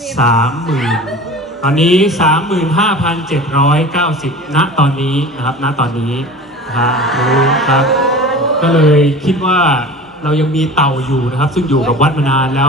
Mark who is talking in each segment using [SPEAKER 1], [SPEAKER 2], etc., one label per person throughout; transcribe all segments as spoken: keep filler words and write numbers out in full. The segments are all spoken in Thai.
[SPEAKER 1] สามหมื่นตอนนี้สามหมื่นห้าพันเจ็ดร้อยเก้าสิบณตอนนี้นะครับณตอนนี้นะครับครับก็เลยคิดว่าเรายังมีเต่าอยู่นะครับซึ่งอยู่กับวัดมานานแล้ว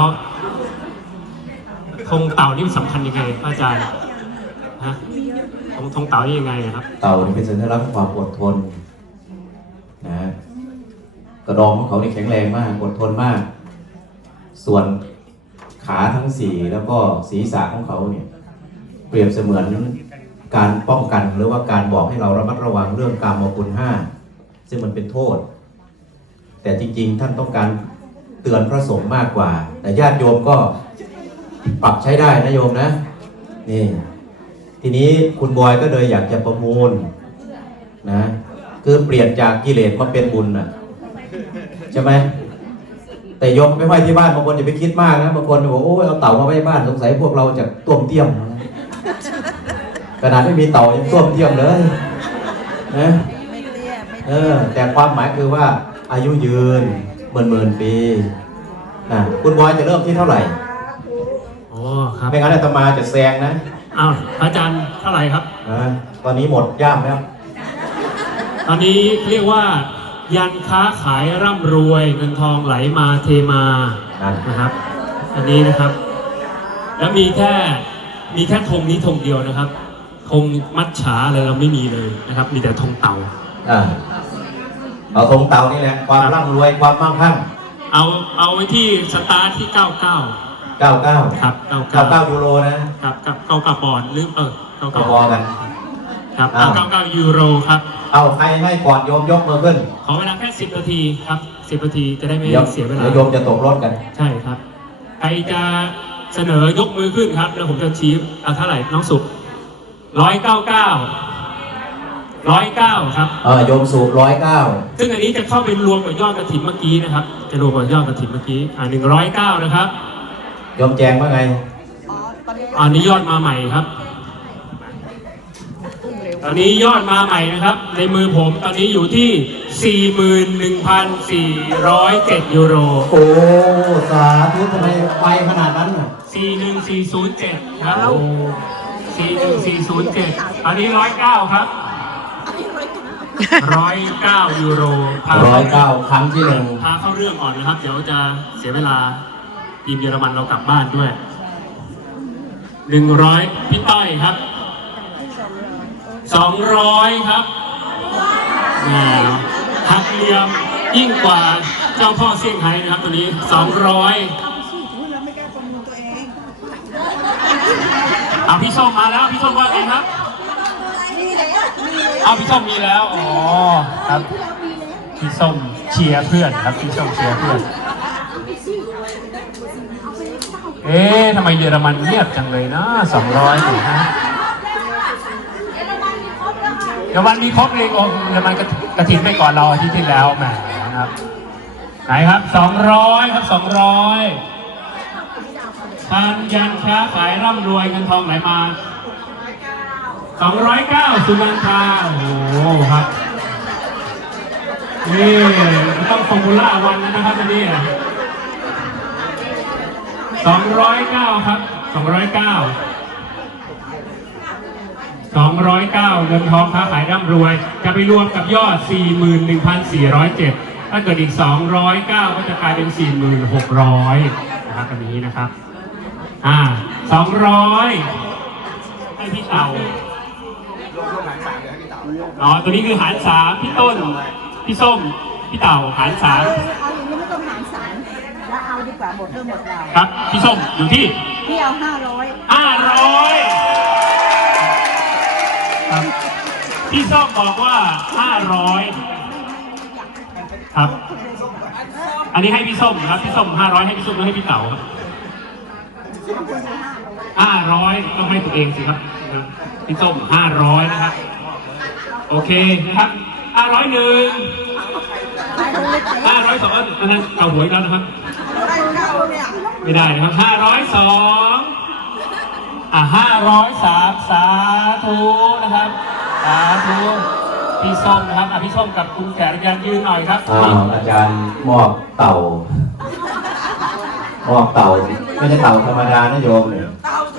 [SPEAKER 1] ธงเต่านี่มันสำคัญยังไงอาจารย์ฮะธงธงเต่านี่ยังไงครับ
[SPEAKER 2] เต่านี่เป็นสัญลักษณ์ของความอดทนนะกระดองของเขานี่แข็งแรงมากอดทนมากส่วนขาทั้งสี่แล้วก็ศีรษะของเขาเนี่ยเปรียบเสมือนการป้องกันหรือว่าการบอกให้เราระมัดระวังเรื่องกามคุณห้าซึ่งมันเป็นโทษแต่จริงๆท่านต้องการเตือนพระสงฆ์มากกว่าแต่ญาติโยมก็ปรับใช้ได้นะโยมนะนี่ทีนี้คุณบอยก็เลยอยากจะประมูลนะคือเปลี่ยนจากกิเลสมาเป็นบุญนะใช่ไหมแต่โยมไปไหว้ที่บ้านบางคนอย่าไปคิดมากนะบางคนบอกโอ้ยเอาเต่ามาไว้บ้านสงสัยพวกเราจะต้วมเตี้ยมขนาดไม่มีเต่ายังต้วมเตี้ยมเลยนะเออแต่ความหมายคือว่าอายุยืนหมื่นหมื่นปีนะคุณบอยจะเริ่มที่เท่าไหร่
[SPEAKER 1] อ๋อครับ
[SPEAKER 2] ไม่งั้นอาตมาจะแซงนะ
[SPEAKER 1] อ้าวอาจารย์เท่าไหร่ครับ
[SPEAKER 2] อ่าตอนนี้หมดย่ามแล้ว
[SPEAKER 1] ตอนนี้เรียกว่ายันค้าขายร่ำรวยเงินทองไหลมาเทมานะครับอันนี้นะครับแล้วมีแค่มีแค่ธงนี้ธงเดียวนะครับธงมัจฉาเลยเราไม่มีเลยนะครับมีแต่ธงเต่า
[SPEAKER 2] อ่าเอาธงเต่านี่แหละความร่ำรวยความมั่งคั่ง
[SPEAKER 1] เอาเอาไว้ที่สตาร์ทที่เก้าเก้า
[SPEAKER 2] เก้าเก้า
[SPEAKER 1] ครับ
[SPEAKER 2] เก้าเก้าเก้ายูโร
[SPEAKER 1] นะครับกับเก้าเก้าปอนด์หรือเออเก้าเก้า
[SPEAKER 2] พอกัน
[SPEAKER 1] ครับเก้าเก้าเก้ายูโรครับ
[SPEAKER 2] เอาใครให้ก่อนโยมยกมือขึ้น
[SPEAKER 1] ขอเวลาแค่สิบนาทีครับสิบนาทีจะได้ไม่เสียเวลา
[SPEAKER 2] โยมจะตกรถกัน
[SPEAKER 1] ใช่ครับใครจะเสนอยกมือขึ้นครับแล้วผมจะชี้เอาเท่าไหร่น้องสุขร้อยเก้าเก้าร้อยเก้าครับ
[SPEAKER 2] เออโยมสุขร้อยเก้า
[SPEAKER 1] ซึ่งอันนี้จะเข้าเป็นรวมกับยอดกฐินเมื่อกี้นะครับจะรวมกับยอดกฐินเมื่อกี้อ่าหนึ่งร้อยเก้านะครับ
[SPEAKER 2] โยมแจงว่าไง
[SPEAKER 1] อันนี้ยอดมาใหม่ครับตอนนี้ยอดมาใหม่นะครับในมือผมตอนนี้อยู่ที่ สี่หมื่นหนึ่งพันสี่ร้อยเจ็ด ยูโร
[SPEAKER 2] โอ้สาธุทำไมไวขนาดนั้นน่ะ
[SPEAKER 1] สี่หนึ่งสี่ศูนย์เจ็ดครับสี่หนึ่งสี่ศูนย์เจ็ดตอนนี้หนึ่งร้อยเก้าครับหนึ่งร้อยเก้ายูโร
[SPEAKER 2] หนึ่งร้อยเก้าครั้งที่หนึ่ง
[SPEAKER 1] พาเข้าเรื่องก่อนนะครับเดี๋ยวจะเสียเวลาทีมเยอรมันเรากลับบ้านด้วยหนึ่งร้อยพี่ต้อยครับสองร้อยครับหักเหลี่ยมยิ่งกว่าเจ้าพ่อเซี่ยงไฮ้นะครับตัวนี้สองร้อยเอาพี่ส้มมาแล้วพี่ส้มว่าไงครับเอาพี่ส้มมีแล้วอ๋อครับพี่ส้มเชียร์เพื่อนครับพี่ส้มเชียร์เพื่อนเอ๊ะทำไมเยอรมันเงียบจังเลยนะสองร้อยถูกไหมเยอรมันมีครบเลยองค์เยอรมันกระถิ่นไปก่อนเราอาทิตย์ที่แล้วแหมนะครับไหนครับสองร้อยครับสองร้อยทานยันค้าขายร่ำรวยเงินทองไหลมาสองร้อยเก้าสุนันทาโอ้โหครับนี่ต้องฟอร์มูล่าวันนะครับอันนี้สองร้อยเก้าครับสองร้อยเก้าสองร้อยเก้าเงินทองค้าขายร่ำรวยจะไปรวมกับยอด สี่หมื่นหนึ่งพันสี่ร้อยเจ็ด ถ้าเกิดอีกสองร้อยเก้าก็จะกลายเป็น สี่หมื่นหกร้อย นะครับอันนี้นะครับอ่าสองร้อยให้พี่เต่าอ๋อตัวนี้คือหารสามพี่ต้นพี่ส้มพี่เต่าหารสาม
[SPEAKER 3] เอาอย่างนี้ไม่ต้องหารสามแล้วเอาดีกว่าหมดเรื่องหมดราว
[SPEAKER 1] ครับพี่ส้มอยู่ที่
[SPEAKER 3] พี่เอาห้าร้อย
[SPEAKER 1] ห้าร้อยพี่ส้มบอกว่าห้าร้อยครับอันนี้ให้พี่ส้มครับพี่ส้มห้าร้อยให้พี่ส้มแล้วให้พี่เต่าครับห้าร้อยต้องให้ตัวเองสิครับพี่ส้มห้าร้อยนะครับโอเคนะครับห้าร้อยหนึ่งห้าร้อยสองอันนั้นเก่าหวยแล้วนะครับไม่ได้นะครับห้าร้อยสองอ่ะห้าร้อยสามสาธุนะครับสาธุพี่ส้มนะครับอ่ะพี่ส้มกับคุณแก่อาจารย์ยืนหน่อยครับ
[SPEAKER 2] อาจารย์มอบเต่ามอบเต่าไม่ใช่เต่าธรรมดานะโยมเลย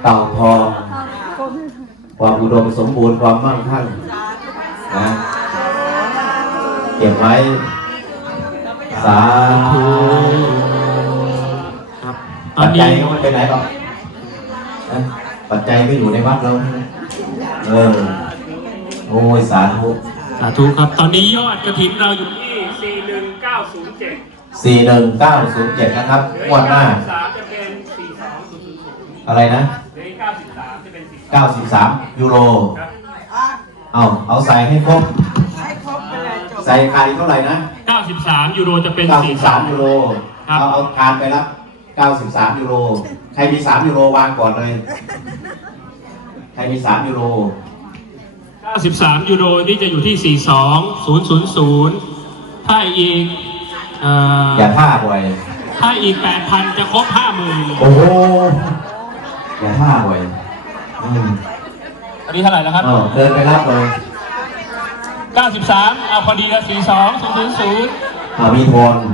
[SPEAKER 2] เต่าทองความอุดมสมบูรณ์ความมั่งคั่งนะเก็บไว้สาธุ
[SPEAKER 1] ครับตอ
[SPEAKER 2] ปั
[SPEAKER 1] น
[SPEAKER 2] จจั
[SPEAKER 1] นี้
[SPEAKER 2] ยก็ไม่ไปไหนหรอกนะปัจจัยก็อยู่ในวัดเราเออโอ้ยสาธุ
[SPEAKER 1] สาธุครับ ตอนนี้ยอดกระถินเราอยู่ที่สี่หนึ่งเก้าศูนย์เจ็ด
[SPEAKER 2] สี่หนึ่งเก้าศูนย์เจ็ดนะครับงวดหน้า
[SPEAKER 1] สามจะเป็นสี่สองศูนย์ศูนย์ศูนย์
[SPEAKER 2] อะไรนะ
[SPEAKER 1] เหลือเก้าสิบสามจะเป็นสี่
[SPEAKER 2] เก้าสิบสามยูโร
[SPEAKER 1] ครับ
[SPEAKER 2] เอาเอาใส่ให้ครบ
[SPEAKER 3] ให้ครบไปเลยจบ
[SPEAKER 2] ใส่ขาดอีกเท่าไหร่นะ
[SPEAKER 1] เก้าสิบสามยูโรจะเป็น
[SPEAKER 2] เก้าสิ
[SPEAKER 1] สี่
[SPEAKER 2] บ
[SPEAKER 1] สา
[SPEAKER 2] สาม
[SPEAKER 1] ม
[SPEAKER 2] ยูโร
[SPEAKER 1] ครับ
[SPEAKER 2] เอาเอาทานไปรับเก้าสิบสามยูโร ใครมีสามยูโรวางก่อนเลย ใครมีสามยูโร
[SPEAKER 1] เก้าสิบสามยูโรนี่จะอยู่ที่สี่สองศูนย์ศูนย์ศูนย์ถ้าอีกเอ่อ
[SPEAKER 2] อย่าท่าบ่อย
[SPEAKER 1] ถ้าอีกแปดพันจะครบห้าหมื่น
[SPEAKER 2] โอ้โห อย่าท่าบ่อยอืม
[SPEAKER 1] อันนี้เท่าไหร่แล้วครับ
[SPEAKER 2] เอาเดินไปรับเลย
[SPEAKER 1] เก้าสิบสามเอาพอดีละสี่สองศูนย์ศูนย์ศูนย์
[SPEAKER 2] เอามีทอน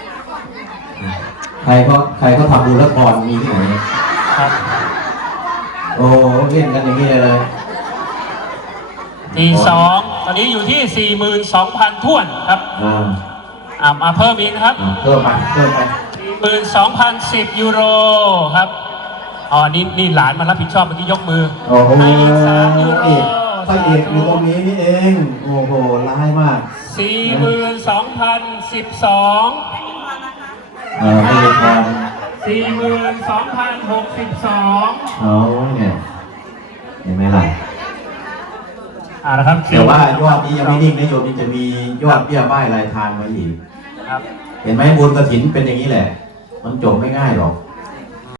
[SPEAKER 2] ใครก็ใครก็ทำบุญแล้วทอนมีที่ไหน
[SPEAKER 1] ครับ
[SPEAKER 2] โอ้เล่นกันอย่างนี้เลย
[SPEAKER 1] สี่สองตอนนี้อยู่ที่สี่หมื่นสองพันถ้วนครับ
[SPEAKER 2] อ่า
[SPEAKER 1] อ่ามาเพิ่มอีกนะครับ
[SPEAKER 2] อ่าเพิ่มไปเพิ่มไป
[SPEAKER 1] สี่หมื่นสองพันสิบยูโรครับอ๋อนี่นี่หลานมารับผิดชอบเมื่อกี้ยกมือ
[SPEAKER 2] โอ้โห
[SPEAKER 1] ให้อีกสามยูโร
[SPEAKER 2] พระเอกอยู่ตรงนี้นี่เอง โอ้โห ร้ายมาก
[SPEAKER 1] สี่หมื่นสองพันสิบสอง
[SPEAKER 2] เออไม่ได้ทอน
[SPEAKER 1] สี่หมื่นสองพันหกสิบสอง
[SPEAKER 2] เอาเนี่ย เห็นไหมล่ะ
[SPEAKER 1] อ่านะครับ
[SPEAKER 2] แต่ว่ายอดนี้ยังไม่นิ่งนะโยมนี่จะมียอดเบี้ยบ้ายรายทานมาอีก
[SPEAKER 1] ครับ
[SPEAKER 2] เห็นไหมบุญกฐินเป็นอย่างนี้แหละ มันจบไม่ง่ายหรอก